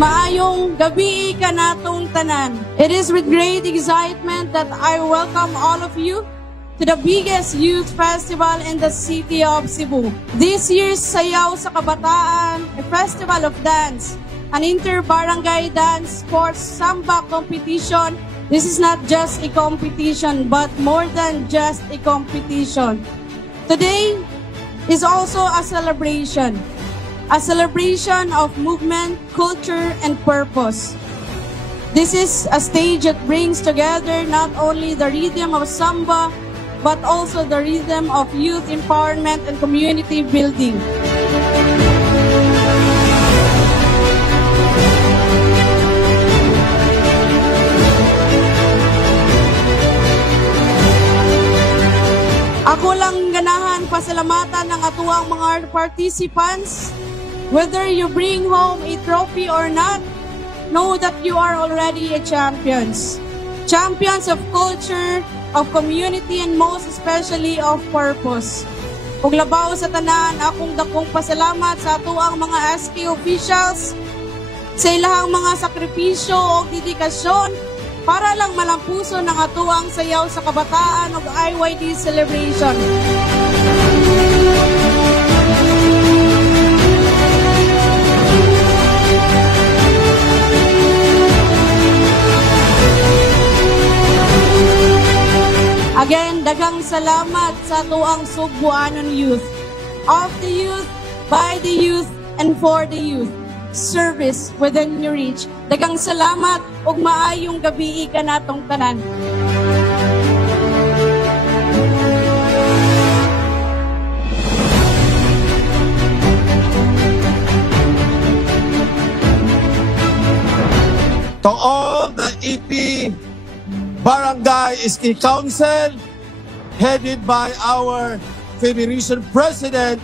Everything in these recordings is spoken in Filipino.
Maayong gabi kanatong tanan. It is with great excitement that I welcome all of you to the biggest youth festival in the city of Cebu. This year's Sayaw sa Kabataan, a festival of dance, an inter-barangay dance sports samba competition. This is not just a competition, but more than just a competition. Today is also a celebration of movement, culture, and purpose. This is a stage that brings together not only the rhythm of samba, but also the rhythm of youth empowerment and community building. Ako lang ganahan pasalamatan ng atuang mga participants. Whether you bring home a trophy or not, know that you are already a champions. Champions of culture, of community, and most especially of purpose. Ug labaw sa tanan, akong dakong pasalamat sa atuang mga SK officials sa ilahang mga sakripisyo o dedikasyon para lang malampuson ang atuang Sayaw sa Kabataan ug IYD celebration. Again, daghang salamat sa tuang Sugbuanon youth. Of the youth, by the youth, and for the youth. Service within your reach. Daghang salamat ug maayong gabi kanatong tanan. To all the EP Barangay SK Council, headed by our Federation President,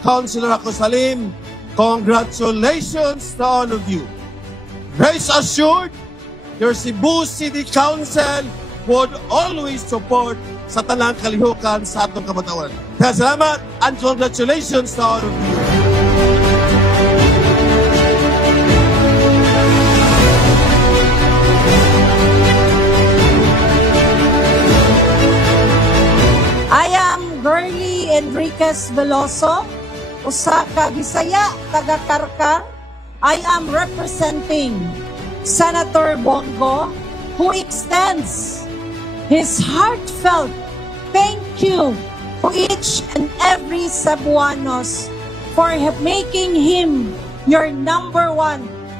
Councilor Ako Salim, congratulations to all of you. Rest assured, your Cebu City Council would always support sa tanang kalihukan sa atong kabataan. Kaya salamat and congratulations to all of you. I am Girly Enriquez Veloso, usa ka Bisaya, taga Karkar. I am representing Senator Bongo, who extends his heartfelt thank you to each and every Cebuanos for making him your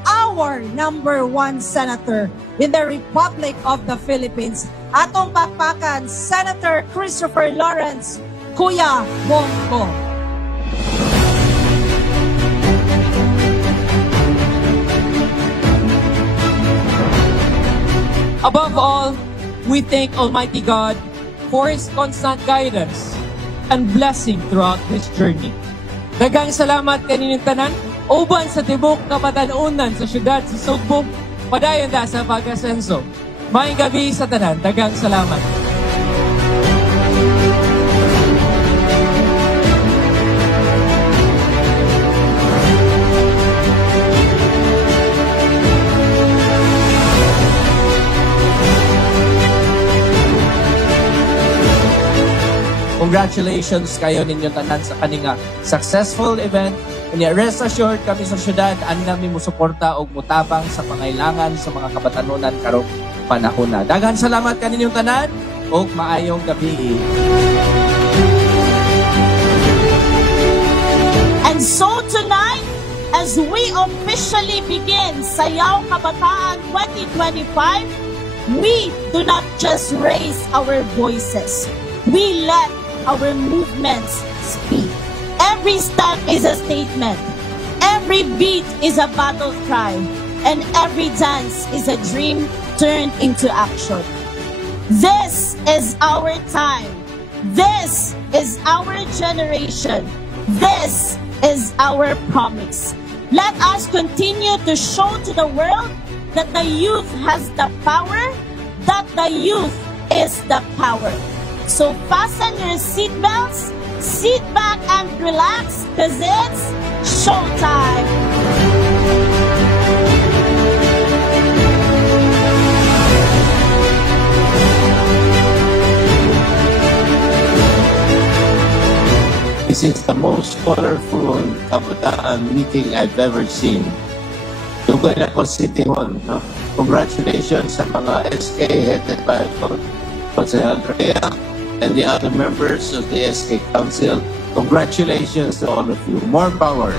our number one senator in the Republic of the Philippines. Atong pakpakan, Senator Christopher Lawrence, Kuya Bongo. Above all, we thank Almighty God for His constant guidance and blessing throughout this journey. Daghang salamat kaninyong tanan, uban sa tibok kapatanunan sa syudad sa Sugbo, padayon da sa pag-asenso. Maayong gabi sa tanan, daghang salamat. Congratulations kayo ninyo tanan sa kaninga successful event. Unya, rest assured kami sa syudad, namin mo suporta o mutabang sa pangailangan sa mga kabatanunan karong panahon na. Daghan salamat kaninyong tanan o maayong gabi. And so tonight, as we officially begin Sayaw Kabataan 2025, we do not just raise our voices. We let our movements speak. Every step is a statement. Every beat is a battle cry. And every dance is a dream turned into action. This is our time. This is our generation. This is our promise. Let us continue to show to the world that the youth has the power, that the youth is the power. So fasten your seatbelts, sit back and relax, because it's showtime. This is the most colorful kabataan meeting I've ever seen. Dugay na po City Hall. No? Congratulations sa mga SK headed by Jose Andrea and the other members of the SK Council. Congratulations to all of you. More power.